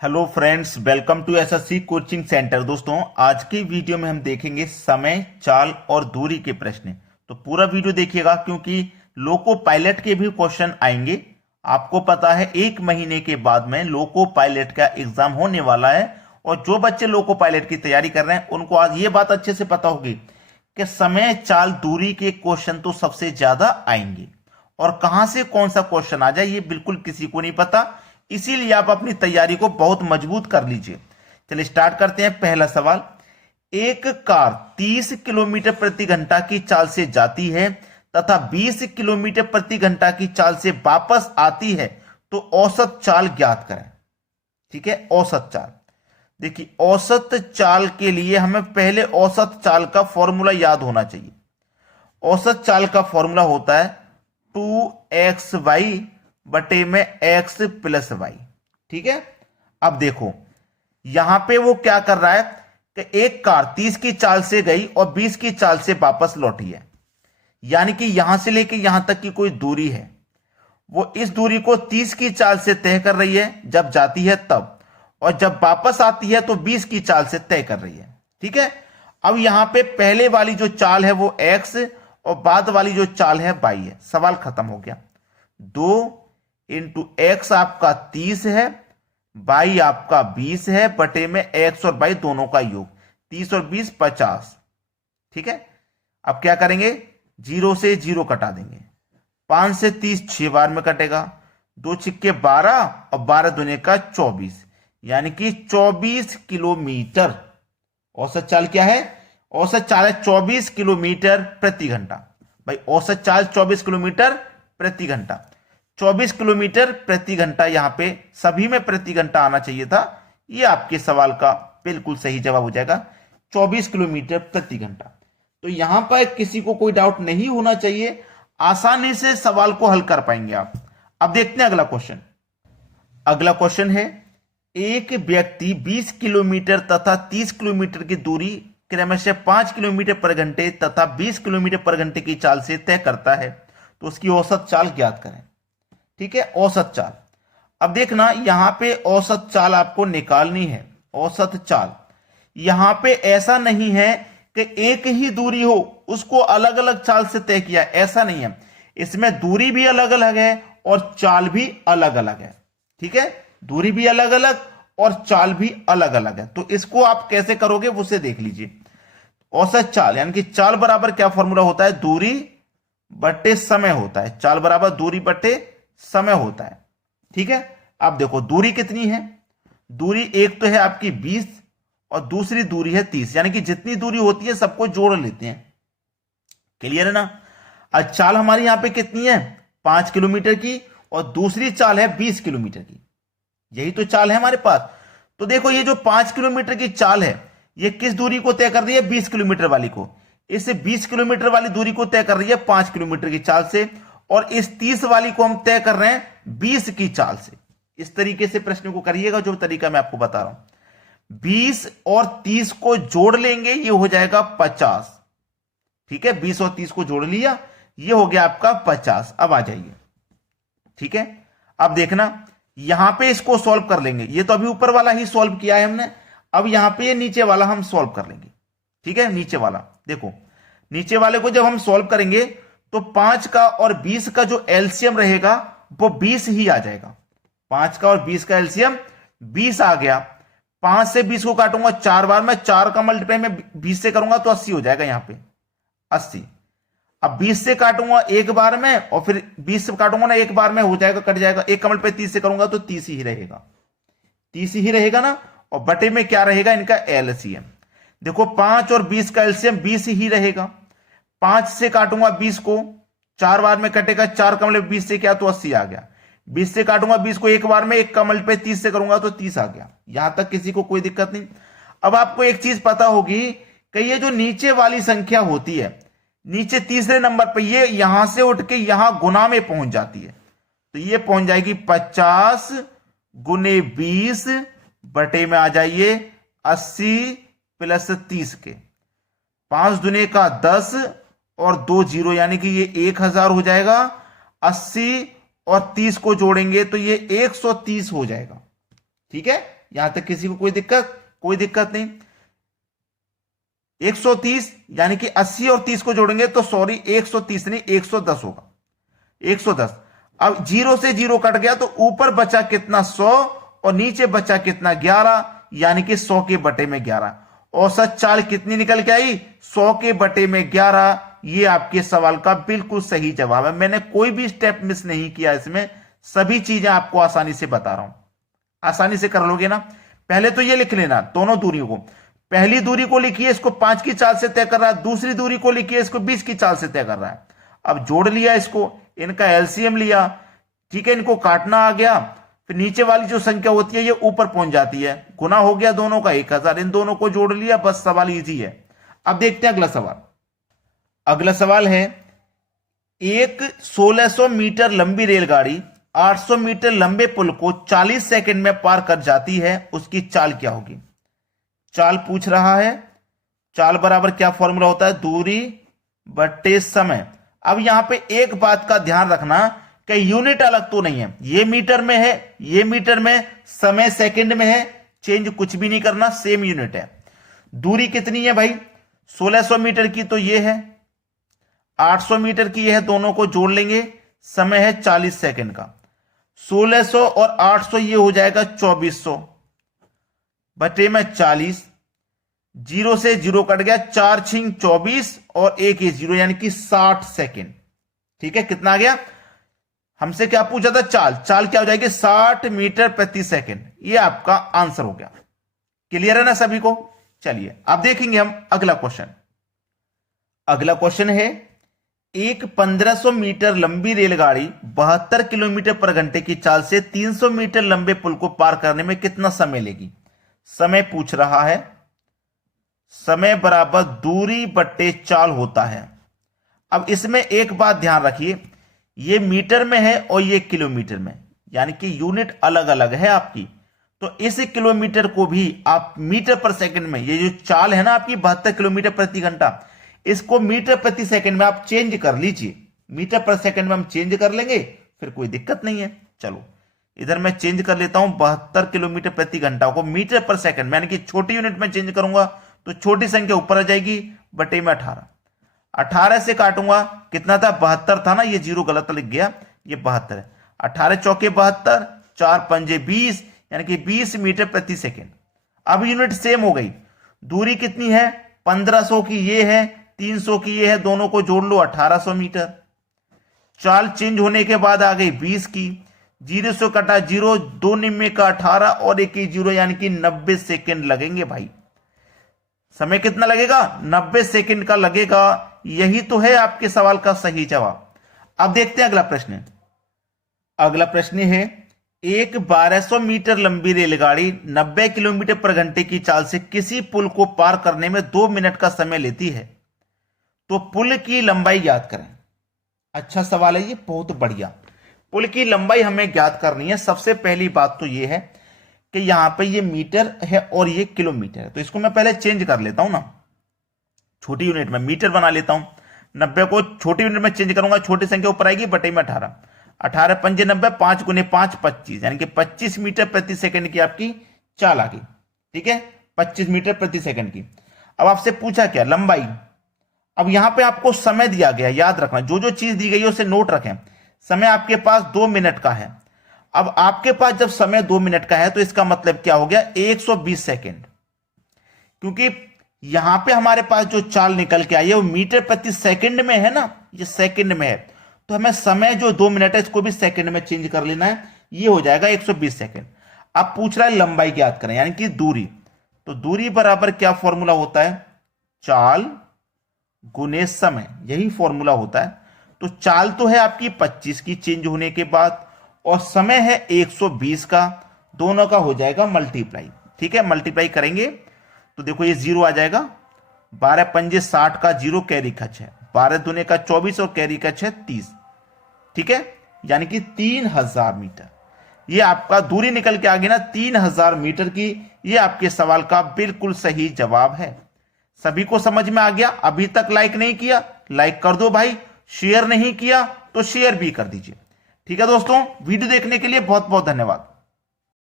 Hello friends, welcome to SSC coaching centre. दोस्तों, आज की वीडियो में हम देखेंगे समय, चाल और दूरी के प्रश्न। तो पूरा वीडियो देखिएगा क्योंकि लोको पायलट के भी क्वेश्चन आएंगे। आपको पता है 1 महीने के बाद में लोको पायलट का एग्जाम होने वाला है और जो बच्चे लोको पायलट की तैयारी कर रहे हैं उनको आज ये बात अच्छे से पता होगी कि समय, चाल, दूरी के क्वेश्चन तो सबसे ज्यादा आएंगे और कहां से कौन सा क्वेश्चन आ जाए ये बिल्कुल किसी को नहीं पता। इसीलिए आप अपनी तैयारी को बहुत मजबूत कर लीजिए। चलिए स्टार्ट करते हैं। पहला सवाल, एक कार 30 किलोमीटर प्रति घंटा की चाल से जाती है तथा 20 किलोमीटर प्रति घंटा की चाल से वापस आती है तो औसत चाल ज्ञात करें। ठीक है, औसत चाल। देखिए, औसत चाल के लिए हमें पहले औसत चाल का फॉर्मूला याद होना चाहिए। औसत चाल का फॉर्मूला होता है 2xy बटे में x प्लस वाई। ठीक है, अब देखो यहां पे वो क्या कर रहा है कि एक कार 30 की चाल से गई और 20 की चाल से वापस लौटी है, यानी कि यहां से लेके यहां तक की कोई दूरी है। वो इस दूरी को 30 की चाल से तय कर रही है जब जाती है तब, और जब वापस आती है तो 20 की चाल से तय कर रही है। ठीक है, अब यहां पे पहले वाली जो चाल है वो x और बाद वाली जो चाल है y है। सवाल खत्म हो गया। 2 इंटू एक्स आपका 30 है, बाई आपका 20 है, बटे में एक्स और बाई दोनों का योग 30 और 20 50। ठीक है, अब क्या करेंगे, 0 से 0 कटा देंगे। 5 से 30 6 बार में कटेगा, 2 छिक्के 12 और 12 दूने का 24, यानी कि 24 किलोमीटर। औसत चाल क्या है? औसत चाल है 24 किलोमीटर प्रति घंटा। भाई औसत चाल 24 किलोमीटर प्रति घंटा। 24 किलोमीटर प्रति घंटा, यहां पे सभी में प्रति घंटा आना चाहिए था। ये आपके सवाल का बिल्कुल सही जवाब हो जाएगा, 24 किलोमीटर प्रति घंटा। तो यहां पर किसी को कोई डाउट नहीं होना चाहिए, आसानी से सवाल को हल कर पाएंगे आप। अब देखते हैं अगला क्वेश्चन। अगला क्वेश्चन है, एक व्यक्ति 20 किलोमीटर तथा 30 किलोमीटर की दूरी क्रमशः 5 किलोमीटर पर घंटे तथा 20 किलोमीटर पर घंटे की चाल से तय करता है, तो उसकी औसत चाल ज्ञात करें। ठीक है, औसत चाल। अब देखना, यहां पे औसत चाल आपको निकालनी है। औसत चाल यहां पे ऐसा नहीं है कि एक ही दूरी हो उसको अलग अलग चाल से तय किया, ऐसा नहीं है। इसमें दूरी भी अलग अलग है और चाल भी अलग अलग है। ठीक है, दूरी भी अलग अलग और चाल भी अलग अलग है। तो इसको आप कैसे करोगे वो से देख लीजिए। औसत चाल यानी कि चाल बराबर क्या फॉर्मूला होता है, दूरी बटे समय होता है। चाल बराबर दूरी बटे समय होता है। ठीक है, अब देखो दूरी कितनी है। दूरी एक तो है आपकी 20 और दूसरी दूरी है 30, यानी कि जितनी दूरी होती है सबको जोड़ लेते हैं। क्लियर है ना। अब चाल हमारी यहां पे कितनी है, 5 किलोमीटर की, और दूसरी चाल है 20 किलोमीटर की। यही तो चाल है हमारे पास। तो देखो ये जो 5 किलोमीटर की चाल है ये किस दूरी को तय कर रही है, 20 किलोमीटर वाली को। इस 20 किलोमीटर वाली दूरी को तय कर रही है 5 किलोमीटर की चाल से, और इस 30 वाली को हम तय कर रहे हैं 20 की चाल से। इस तरीके से प्रश्न को करिएगा, जो तरीका मैं आपको बता रहा हूं। 20 और 30 को जोड़ लेंगे, ये हो जाएगा 50। ठीक है, 20 और 30 को जोड़ लिया, ये हो गया आपका 50। अब आ जाइए। ठीक है, अब देखना यहां पे इसको सॉल्व कर लेंगे। ये तो अभी ऊपर वाला ही सॉल्व किया है हमने, अब यहां पे ये नीचे वाला हम सॉल्व कर लेंगे। ठीक है, नीचे वाला देखो, नीचे वाले को जब हम सॉल्व करेंगे तो 5 का और 20 का जो एलसीएम रहेगा वो 20 ही आ जाएगा। 5 का और 20 का एलसीएम 20 आ गया। 5 से 20 को काटूंगा 4 बार में, 4 का मल्टीप्लाई में 20 से करूंगा तो 80 हो जाएगा यहां पे 80। अब 20 से काटूंगा एक बार में और फिर 20 से काटूंगा ना एक बार में, हो जाएगा, कट जाएगा। एक का मल्टीप्लाई 30 से करूंगा तो 30 ही रहेगा, 30 ही रहेगा ना। और बटे में क्या रहेगा, इनका एलसीएम। देखो 5 और 20 का एलसीएम 20 ही रहेगा। 5 से काटूंगा 20 को, 4 बार में कटेगा, 4 का मल्टीप्लाई 20 से क्या, तो 80 आ गया। 20 से काटूंगा 20 को एक बार में, एक का मल्टीप्लाई 30 से करूंगा तो 30 आ गया। यहां तक किसी को कोई दिक्कत नहीं। अब आपको एक चीज पता होगी कि ये जो नीचे वाली संख्या होती है, नीचे तीसरे नंबर पर, ये यहां से उठ के यहां गुना में पहुंच जाती है। तो ये पहुंच जाएगी 50 गुने 20 बटे में आ जाइए 80 प्लस 30 के। 5 दुने का 10 और 2 0, यानी कि ये 1000 हो जाएगा। 80 और 30 को जोड़ेंगे तो ये 130 हो जाएगा। ठीक है, यहां तक किसी को कोई दिक्कत नहीं। 130 यानी कि 80 और 30 को जोड़ेंगे तो सॉरी 130 नहीं 110 होगा, 110। अब 0 से 0 कट गया तो ऊपर बचा कितना 100 और नीचे बचा कितना 11, यानी कि 100 के बटे में 11। औसत चाल कितनी निकल के आई 100 के बटे में 11। ये आपके सवाल का बिल्कुल सही जवाब है। मैंने कोई भी स्टेप मिस नहीं किया, इसमें सभी चीजें आपको आसानी से बता रहा हूं, आसानी से कर लोगे ना। पहले तो ये लिख लेना दोनों दूरियों को, पहली दूरी को लिखिए इसको 5 की चाल से तय कर रहा है, दूसरी दूरी को लिखिए इसको 20 की चाल से तय कर रहा है। अब जोड़ लिया इसको, इनका एलसीएम लिया, ठीक है, इनको काटना आ गया, फिर नीचे वाली जो संख्या होती है ये ऊपर पहुंच जाती है, गुना हो गया दोनों का 1000, इन दोनों को जोड़ लिया, बस सवाल इजी है। अब देखते हैं अगला सवाल। अगला सवाल है, एक 1600 मीटर लंबी रेलगाड़ी 800 मीटर लंबे पुल को 40 सेकंड में पार कर जाती है, उसकी चाल क्या होगी? चाल पूछ रहा है। चाल बराबर क्या फॉर्मूला होता है? दूरी बटे समय। अब यहां पे एक बात का ध्यान रखना कि यूनिट अलग तो नहीं है, ये मीटर में है, ये मीटर में, समय सेकंड में है, चेंज कुछ भी नहीं करना, सेम यूनिट है। दूरी कितनी है भाई? 1600 मीटर की तो ये है, 800 मीटर की ये है, दोनों को जोड़ लेंगे, समय है 40 सेकंड का। 1600 और 800 ये हो जाएगा 2400 बटे में 40, 0 से 0 कट गया, 4 छिंग 24 और 1 ये 0 यानी कि 60 सेकंड। ठीक है, कितना आ गया? हमसे क्या पूछा था? चाल। चाल क्या हो जाएगी? 60 मीटर प्रति सेकंड। ये आपका आंसर हो गया। क्लियर है ना सभी को? चलिए अब देखेंगे हम अगला क्वेश्चन। अगला क्वेश्चन है, एक 1500 मीटर लंबी रेलगाड़ी 72 किलोमीटर पर घंटे की चाल से 300 मीटर लंबे पुल को पार करने में कितना समय लेगी? समय पूछ रहा है। समय बराबर दूरी बटे चाल होता है। अब इसमें एक बात ध्यान रखिए, ये मीटर में है और ये किलोमीटर में, यानी कि यूनिट अलग अलग है आपकी। तो इस किलोमीटर को भी आप मीटर पर सेकंड में, ये जो चाल है ना आपकी 72 किलोमीटर प्रति घंटा, इसको मीटर प्रति सेकंड में आप चेंज कर लीजिए। मीटर पर सेकंड में हम चेंज कर लेंगे, फिर कोई दिक्कत नहीं है। चलो इधर मैं चेंज कर लेता हूं 72 किलोमीटर प्रति घंटा को मीटर पर सेकंड में, यानी कि छोटी यूनिट में चेंज करूंगा तो छोटी संख्या ऊपर आ जाएगी, बटे में 18। 18 से काटूंगा, कितना था? 72 था ना, ये 0 गलत लिख गया, ये 72 है। 18 चौके 72, 4 पंजे 20, यानी कि 20 मीटर प्रति सेकंड। अब यूनिट सेम हो गई। दूरी कितनी है? 1500 की ये है, 300 की ये है, दोनों को जोड़ लो 1800 मीटर। चाल चेंज होने के बाद आ गई 20 की, 0 से कटा 0, 2 निम्मे का 18 और 1 0, यानी कि 90 सेकंड लगेंगे भाई। समय कितना लगेगा? 90 सेकंड का लगेगा। यही तो है आपके सवाल का सही जवाब। अब देखते हैं अगला प्रश्न। अगला प्रश्न है, एक 1200 मीटर लंबी रेलगाड़ी 90 किलोमीटर पर घंटे की चाल से किसी पुल को पार करने में 2 मिनट का समय लेती है, तो पुल की लंबाई ज्ञात करें। अच्छा सवाल है ये, बहुत बढ़िया। पुल की लंबाई हमें ज्ञात करनी है। सबसे पहली बात तो ये है कि यहां पे ये मीटर है और ये किलोमीटर है, तो इसको मैं पहले चेंज कर लेता हूं ना, छोटी यूनिट में मीटर बना लेता हूं। 90 को छोटी यूनिट में चेंज करूंगा, छोटी संख्या ऊपर आएगी, बटे में 18। 18 पंजे 90, 5 गुने 5 25, यानी कि 25 मीटर प्रति सेकंड की आपकी चाल आ गई। ठीक है, 25 मीटर प्रति सेकंड की। अब आपसे पूछा क्या? लंबाई। अब यहां पे आपको समय दिया गया, याद रखना, जो जो चीज दी गई है उसे नोट रखें। समय आपके पास 2 मिनट का है। अब आपके पास जब समय 2 मिनट का है तो इसका मतलब क्या हो गया? 120 सेकंड, क्योंकि यहां पे हमारे पास जो चाल निकल के आई है वो मीटर प्रति सेकंड में है ना, ये सेकंड में है, तो हमें समय जो 2 मिनट है इसको भी सेकंड में चेंज कर लेना है, ये हो जाएगा 120 सेकंड। अब पूछ रहा है लंबाई ज्ञात करें, यानी कि दूरी। तो दूरी बराबर क्या फॉर्मूला होता है? चाल गुने समय, यही फॉर्मूला होता है। तो चाल तो है आपकी 25 की चेंज होने के बाद, और समय है 120 का, दोनों का हो जाएगा मल्टीप्लाई। ठीक है, मल्टीप्लाई करेंगे तो देखो ये 0 आ जाएगा, 12 पंजे 60 का 0 कैरी का 6, 12 दूने का 24 और कैरी का 6 30। ठीक है, यानी कि 3000 मीटर ये आपका दूरी निकल के आ गई ना, 3000 मीटर की। ये आपके सवाल का बिल्कुल सही जवाब है। सभी को समझ में आ गया? अभी तक लाइक नहीं किया, लाइक कर दो भाई। शेयर नहीं किया तो शेयर भी कर दीजिए। ठीक है दोस्तों, वीडियो देखने के लिए बहुत बहुत धन्यवाद।